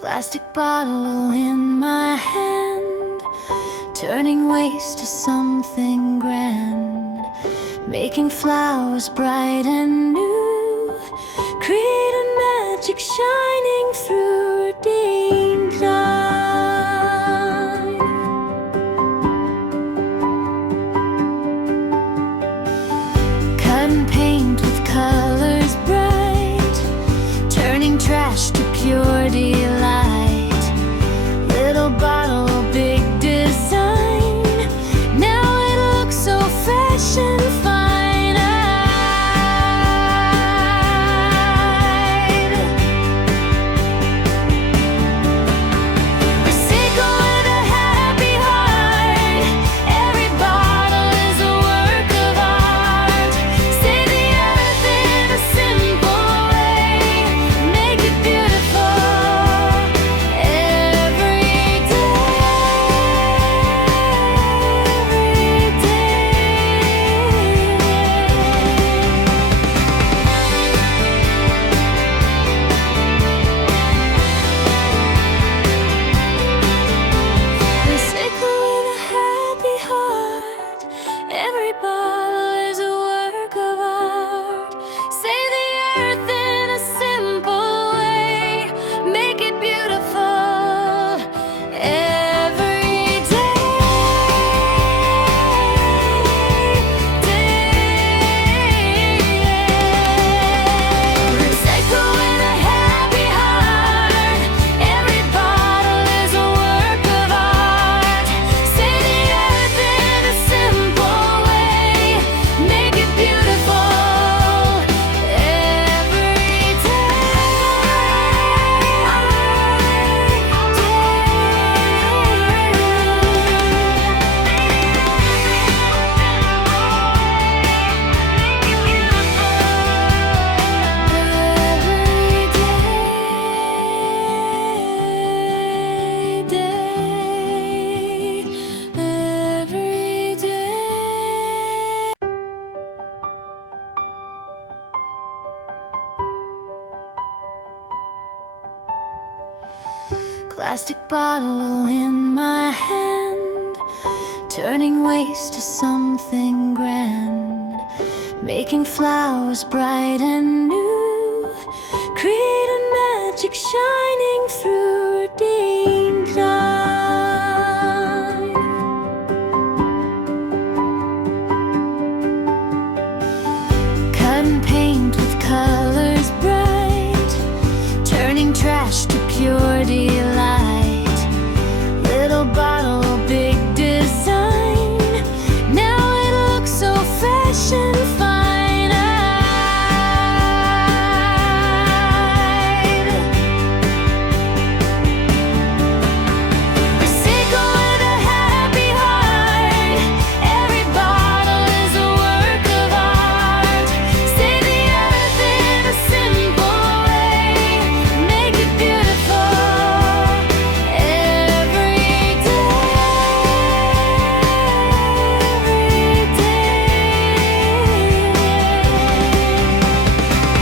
Plastic bottle in my hand, turning waste to something grand, making flowers bright and new, create a magic shining through routine time. Cut and paint with colors bright, turning trash to pure delight. Little bottle, big design, now it looks so fresh and fine. Recycle with a happy heart, every bottle is a work of art. Save the earth in a simple way, make it beautiful every day, every day. Recycle with a happy heart, every bottle is a work of art. Save the earth in a simple way, make it beautiful every day, Recycle with a happy heart, every bottle is a work of art. Save the earth in a simple way, make it beautiful every Plastic bottle in my hand, turning waste to something grand, making flowers bright and new, create a magic shining through routine.